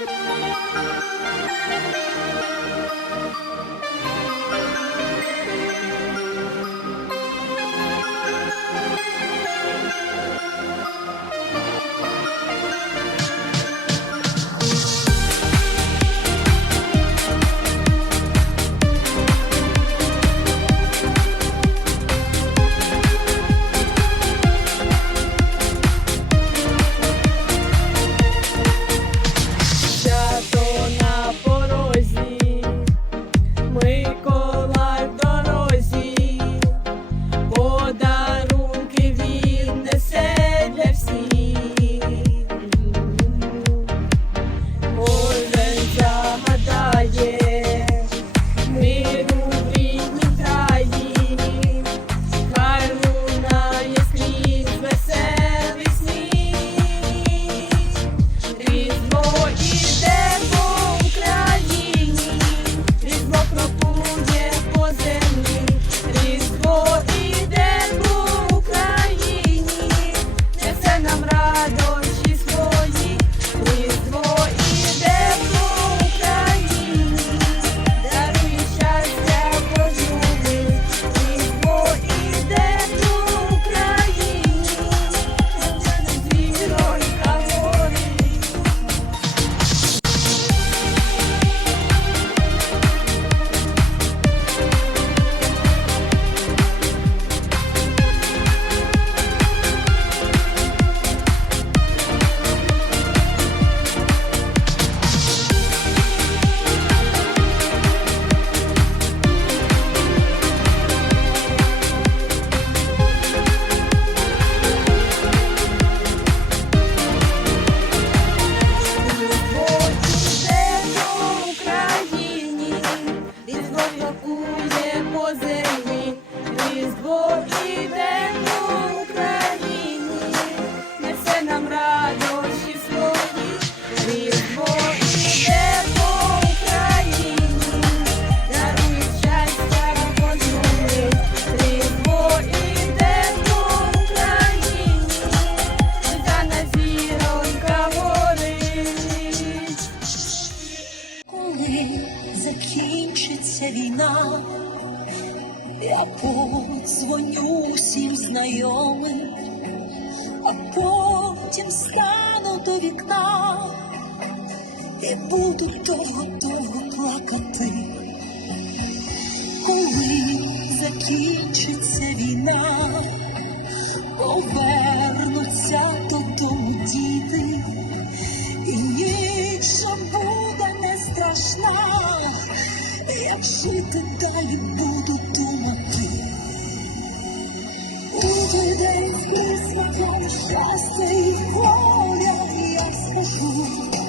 Thank you. Землі, Різдво іде по Україні, несе нам радощі свої, Різдво іде по Україні, щастя кожному, Різдво іде по Україні, Світана зіронька горить. Коли закінчиться війна, Ряку дзвоню всім знайомим, а потім стану до вікна і буду довго довго плакати, коли закінчиться війна, повернуться додому діти, і ніч буде не страшна, як жити далі. Твоє щастя і воля я скажу.